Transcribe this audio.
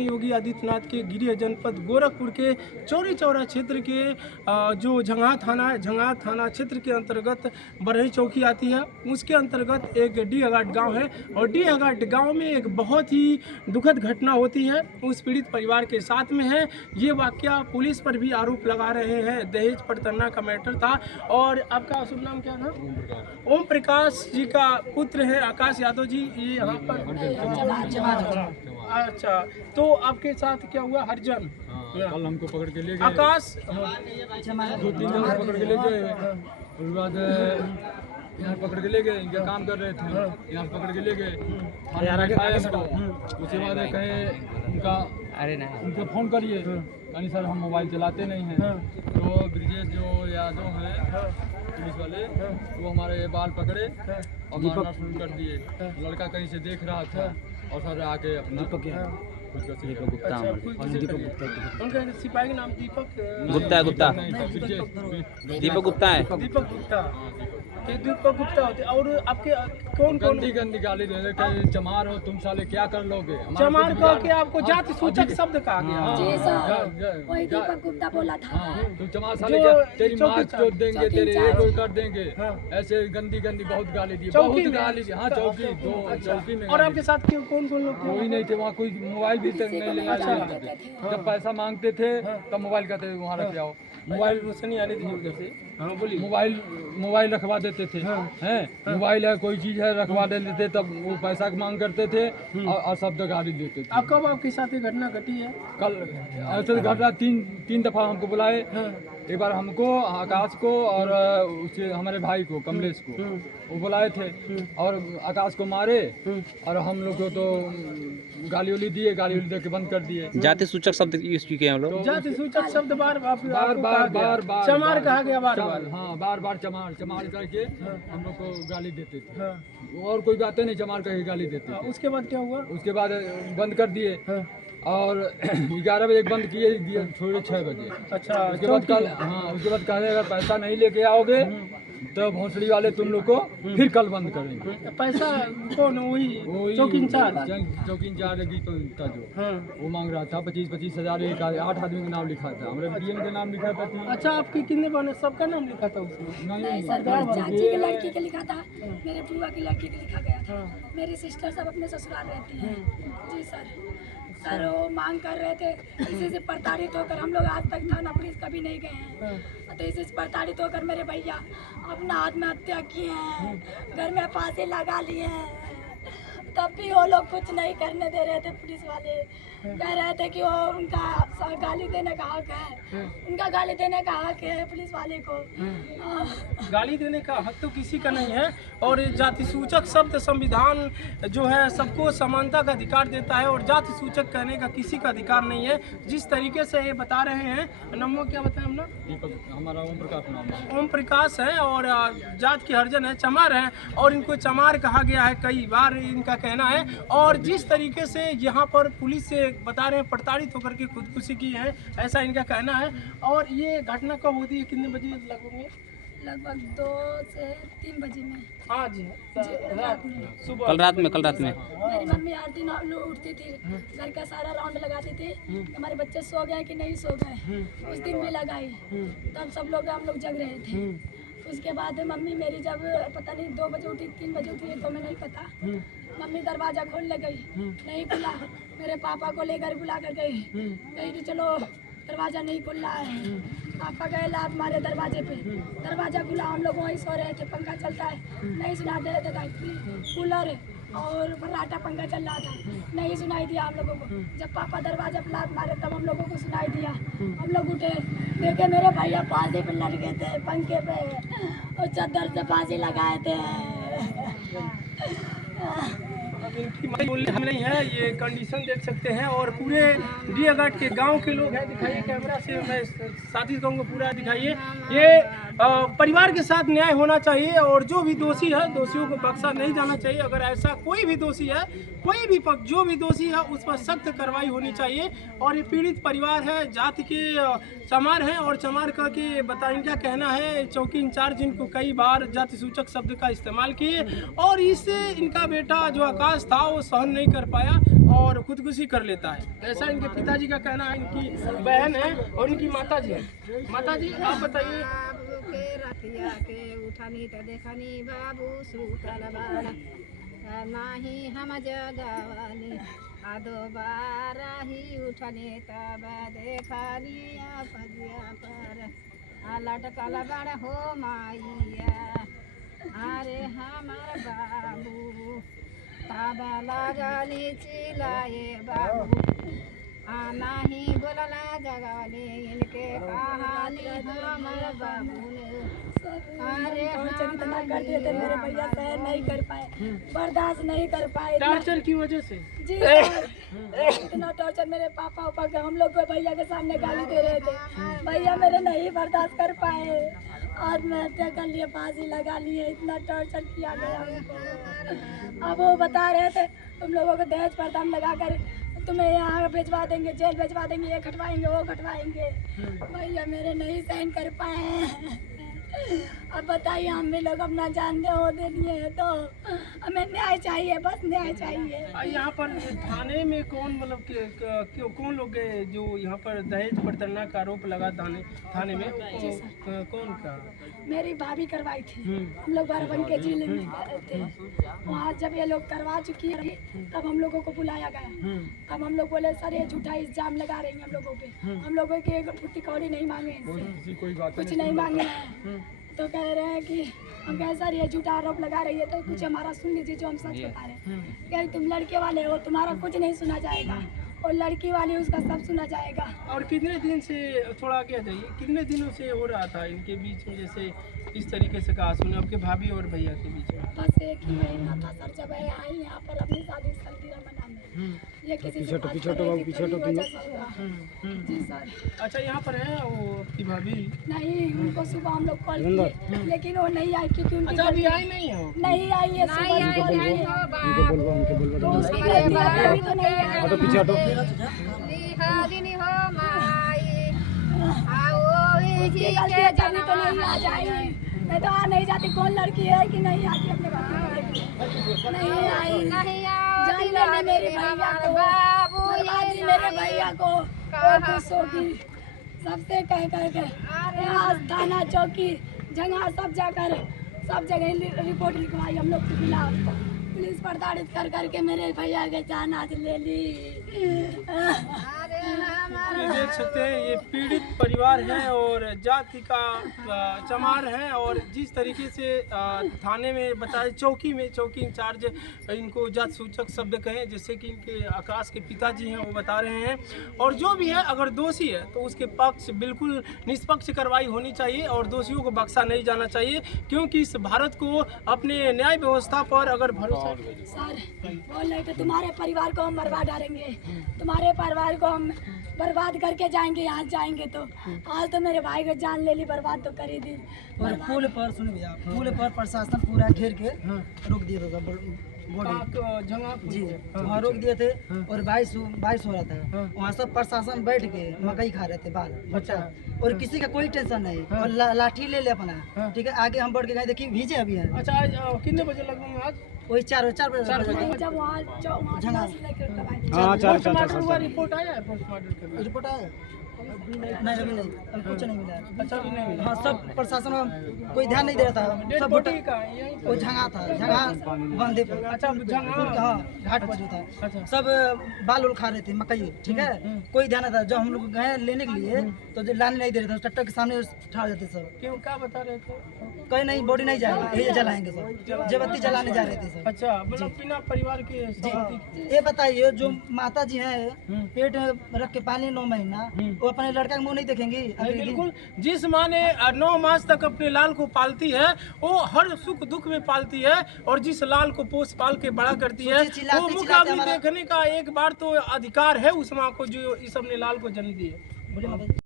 योगी आदित्यनाथ के गृह जनपद गोरखपुर के चौरी चौरा क्षेत्र के जो झंगा थाना क्षेत्र के अंतर्गत बरही चौकी आती है, उसके अंतर्गत एक डीहघाट गांव है और डीहघाट गांव में एक बहुत ही दुखद घटना होती है, उस पीड़ित परिवार के साथ में है। ये वाकया पुलिस पर भी आरोप लगा रहे हैं, दहेज प्रताड़ना का मैटर था। और आपका शुभ नाम क्या था? ओम प्रकाश जी का पुत्र है आकाश यादव जी, ये यहाँ पर। अच्छा, तो आपके साथ क्या हुआ? हरजन कल हमको पकड़ के ले गए आकाश, 2-3 जन पकड़ के ले गए। उसके बाद यहाँ पकड़ के ले गए, इनका काम कर रहे थे, यहाँ पकड़ के ले गए। उसके बाद कहे उनका फ़ोन करिए, यानी सर हम मोबाइल चलाते नहीं हैं। तो ब्रिजेश जो यादव हैं पुलिस वाले, वो हमारे बाल पकड़े और मारना शुरू कर दिए। लड़का कहीं से देख रहा था और सर आके अपना दीपक गुप्ता, उनका सिपाही का नाम दीपक गुप्ता दीपक गुप्ता है। दीपक गुप्ता, ये दीपक गुप्ता होते। और आपके कौन कौन? गंदी गाली दे रहे, चमार हो तुम, साले क्या कर लोगे? चमार कह के आपको जाति सूचक शब्द कहा गया। जी सर, वही दीपक गुप्ता बोला था। तुम चमार साले क्या, तेरी माँ चोट देंगे, तेरे ये कोई कर देंगे। ऐसे गंदी बहुत गाली दी, बहुत गाली दी। हाँ, चौकी में। और आपके साथ कौन कौन लोग? कोई नहीं थे वहाँ, कोई मोबाइल भी तक नहीं ले आते थे। जब पैसा मांगते थे तब मोबाइल कहते थे वहाँ रख जाओ। मोबाइल रोशनी आने थी उधर से। हाँ बोलिए। मोबाइल रखवा देते थे, हैं मोबाइल है कोई चीज़ है रखवा देते थे, तब वो पैसा की मांग करते थे और शब्द गाली देते थे। अब कब आपके साथ ये घटना घटी है? कल ऐसे घटना तीन दफ़ा हमको बुलाए। एक बार हमको, आकाश को और उसके हमारे भाई को कमलेश को वो बुलाए थे और आकाश को मारे और हम लोग को तो गाली उली दिए, गाली उली दे के बंद कर दिए। जाति सूचक शब्द यूज किए हम लोग। जाति सूचक शब्द बार बार चमार कहा गया, बार हाँ बार चमार करके हम लोग को गाली देते थे। और कोई बातें नहीं, चमार करके गाली देते थे। उसके बाद क्या हुआ? उसके बाद बंद कर दिए और 11 बजे बंद किए, छोड़े 6 बजे। अच्छा, उसके बाद कहने अगर पैसा नहीं लेके आओगे तो भोसड़ी वाले तुम लोग को फिर कल बंद करेंगे। पैसा कौन? वही चौकी इंचार्ज था जो वो मांग रहा था 25-25 हज़ार। 8 आदमी का नाम लिखा था, हमारे डीएम का नाम लिखा था। अच्छा, आपके कितने बने? सबका नाम लिखा था उसमें? नहीं सर, मेरी चाची की लड़की के लिखा था, मेरे बुआ की लड़की के लिखा गया था। मेरी सिस्टर सब अपने ससुराल रहती है। जी सर, वो मांग कर रहे थे। इसी से प्रताड़ित होकर हम लोग आज तक थाना पुलिस कभी नहीं गए हैं। तो इसी से प्रताड़ित होकर मेरे भैया अपना आत्महत्या किए हैं, घर में फांसी लगा लिए हैं। तब भी वो लोग कुछ नहीं करने दे रहे थे। पुलिस वाले कह रहे थे कि वो उनका गाली देने का हक है, उनका गाली देने का हक है पुलिस वाले को। गाली देने का हक तो किसी का नहीं है। और जाति सूचक शब्द संविधान जो है सबको समानता का अधिकार देता है और जाति सूचक कहने का किसी का अधिकार नहीं है। जिस तरीके से ये बता रहे हैं, नमो क्या बताएं अपना? हमारा ओम प्रकाश नाम है। ओम प्रकाश है और जात की हरजन है, चमार है और इनको चमार कहा गया है, कई बार इनका कहना है। और जिस तरीके से यहाँ पर पुलिस से बता रहे हैं प्रताड़ित होकर के खुदकुशी की है, ऐसा इनका कहना है। और ये घटना कब होती है, कितने बजे लगभग 2 से 3 बजे में? आज रात में, सुबह कल रात में मेरी मम्मी हर दिन उठती थी, घर का सारा राउंड लगाती थी, हमारे बच्चे सो गए कि नहीं सो गए। उस दिन भी लगाई, तब सब लोग हम लोग जग रहे थे। उसके बाद मम्मी मेरी जब पता नहीं 2 बजे उठी, 3 बजे उठी तो मैं नहीं पता। मम्मी दरवाज़ा खोलने गई, नहीं खुला। मेरे पापा को लेकर बुला कर गई, कही कि चलो दरवाज़ा नहीं खुल रहा है। पापा गए, लात मारे दरवाजे पे, दरवाज़ा खुला। हम लोग वहीं सो रहे थे, पंखा चलता है, नहीं सुना दे रहे थे। कूलर और फर्राटा पंखा चल रहा था, नहीं सुनाई दिया हम लोगों को। जब पापा दरवाजा पर लात मारे तब हम लोगों को सुनाई दिया। हम लोग उठे, देखे मेरे भैया फांसी पे लड़ गए थे, पंखे पे और चादर से फांसी लगाए थे। नहीं है, ये कंडीशन देख सकते हैं। और पूरे डीहघाट के गांव के लोग हैं, दिखाइए कैमरा से, मैं साथी कहूँगा पूरा दिखाइए। ये परिवार के साथ न्याय होना चाहिए और जो भी दोषी है, दोषियों को बख्शा नहीं जाना चाहिए। अगर ऐसा कोई भी दोषी है, कोई भी पक्ष जो भी दोषी है, उस पर सख्त कार्रवाई होनी चाहिए। और ये पीड़ित परिवार है, जाति के चमार हैं और चमार का के बता इनका कहना है चौकी इंचार्ज इनको कई बार जाति सूचक शब्द का इस्तेमाल किए और इससे इनका बेटा जो आकाश था वो सहन नहीं कर पाया और खुदकुशी कर लेता है। ऐसा इनके पिताजी का कहना है। इनकी बहन है और इनकी माता जी है। माता जी आप बताइए। बाबू के रतिया के उठनी त देखनी बाबू सुतल बाड़ा नाही हम जगवानी आदो बारा ही उठनी तब देखनी पगिया पर लटकल बड़ हो माइया अरे हमार बाबू तब लगनी चिल्लाए बाबू नहीं बोलला जगवानी इनके कहानी हमार बाबू ने अरे इतना कर दिए थे मेरे भैया, सहन नहीं कर पाए, बर्दाश्त नहीं कर पाए। टॉर्चर की वजह से जी सर, इतना टॉर्चर मेरे पापा उपा के हम लोग को भैया के सामने गाली दे रहे थे। भैया मेरे नहीं बर्दाश्त कर पाए, आत्महत्या कर लिए, फांसी लगा लिए, इतना टॉर्चर किया गया हमको। अब वो बता रहे थे तुम लोगों को दहेज पर दम लगा कर तुम्हें यहाँ भिजवा देंगे, जेल भिजवा देंगे, ये खटवाएंगे वो खटवाएंगे। भैया मेरे नहीं सहन कर पाए। अब बताइए, हम भी लोग अपना जान दे हो दे दिए हैं, तो हमें न्याय चाहिए, बस न्याय चाहिए। यहाँ पर थाने में कौन मतलब क्यों कौन लोग गए जो यहाँ पर दहेज प्रताड़ना का आरोप लगा थाने में कौन का? मेरी भाभी करवाई थी। हम लोग बाराबंकी के जिले में गए थे। वहाँ जब ये लोग करवा चुकी है तब हम लोगों को बुलाया गया। तब हम लोग बोले सर ये झूठा इल्जाम लगा रही हैं हम लोगों पे, हम लोगों के एक फुट्टी कौड़ी नहीं मांगे इनसे, कुछ नहीं मांगे हैं। तो कह रहे हैं कि हम कहे सर ये झूठा आरोप लगा रही है तो कुछ हमारा सुन लीजिए जो हम सच बता रहे हैं। कहे तुम लड़के वाले हो, तुम्हारा कुछ नहीं सुना जाएगा, और लड़की वाली उसका सब सुना जाएगा। और कितने दिन से, थोड़ा आगे आ जाइए, कितने दिनों से हो रहा था इनके बीच में, जैसे इस तरीके से कहा सुने आपके भाभी और भैया के बीच में? बस एक ही महीना था सर, जब आई यहाँ पर अपनी शादी सालगिरह मनाने। ये किसी से बात कर रही थी, तो वजह से हुआ। जी सर। अच्छा, यहाँ पर है वो आपकी भाभी? नहीं, उनको सुबह हम लोग कॉल किए लेकिन वो नहीं आई, क्योंकि उनकी अच्छा अभी आई नहीं हो? नहीं आई है, सुबह कॉल किए तो उसकी गलती है, अभी तो नहीं आई। लिहादिनी हो माई आओ उसकी गलती है, जब तो नहीं आ जाएगी, नहीं तो आ नहीं जाती। कौन लड़की है कि नहीं आती अपने बाप? नहीं आई, नहीं आओ जान लेने मेरे भैया को, बर्बाद दी मेरे भैया को, खुश होगी सबसे कह के आज थाना चौकी जगह सब जाकर सब जगह रिपोर्ट लिखवाई हम लोग के खिलाफ। पुलिस प्रताड़ित कर करके मेरे भैया के जान आज ले ली। ये देख सकते हैं, ये पीड़ित परिवार है और जाति का चमार है। और जिस तरीके से थाने में बताया, चौकी इंचार्ज इनको जात सूचक शब्द कहें, जैसे कि इनके आकाश के पिताजी हैं वो बता रहे हैं। और जो भी है अगर दोषी है तो उसके पक्ष बिल्कुल निष्पक्ष कार्रवाई होनी चाहिए और दोषियों को बख्शा नहीं जाना चाहिए, क्योंकि इस भारत को अपने न्याय व्यवस्था पर अगर भरोसा। सर बोल रहे थे तुम्हारे परिवार को हम बर्बाद डालेंगे, तुम्हारे परिवार को हम बर्बाद करके जाएंगे, यहाँ जाएंगे तो आज तो मेरे भाई को जान ले ली, बर्बाद तो कर ही दी। और पुल पर सुन भैया, पुल पर प्रशासन पूरा घेर के रोक दिया था जी वहाँ रोक दिए थे और बारिश हो रहा था। वहाँ सब प्रशासन बैठ के मकई खा रहे थे बाल बच्चा, और किसी का कोई टेंशन नहीं, और लाठी ले अपना, ठीक है। आगे हम बढ़ के गए, देखिए भीजे अभी है। अच्छा, आज कितने बजे लगभग? आज वही 4 बजे जब वहाँ रिपोर्ट आया है पोस्टमार्टम रिपोर्ट आया नहीं, अभी नहीं, कुछ नहीं मिला। अच्छा, अभी नहीं मिला। हाँ, सब प्रशासन में कोई ध्यान नहीं दे रहा था, सब बॉडी का यही वो झंगा था, झंगा बंदे पे। अच्छा, झंगा हाँ, घाट पर जो था। अच्छा। सब बाल उल खा रहे थे मकई, ठीक है। कोई ध्यान नहीं था। जब हम लोग गए लेने के लिए तो जो लाने नहीं दे रहे थे, ट्रैक्टर के सामने ठहर जाते सब। क्यों, क्या बता रहे थे? कहीं नहीं, बॉडी नहीं जाएगा, यही जलाएंगे सब, जबत्ती जलाने जा रहे थे सब। अच्छा, मतलब बिना परिवार के ये बताइए, जो माता जी हैं पेट में रख के पाली 9 महीना, वो अपने लड़का का मुंह नहीं देखेंगी? बिल्कुल, जिस माँ ने 9 मास तक अपने लाल को पालती है वो हर सुख दुख में पालती है, और जिस लाल को पोस पाल के बड़ा करती है वो मुकाबले देखने का एक बार तो अधिकार है उस माँ को जो इस अपने लाल को जन्म दी है।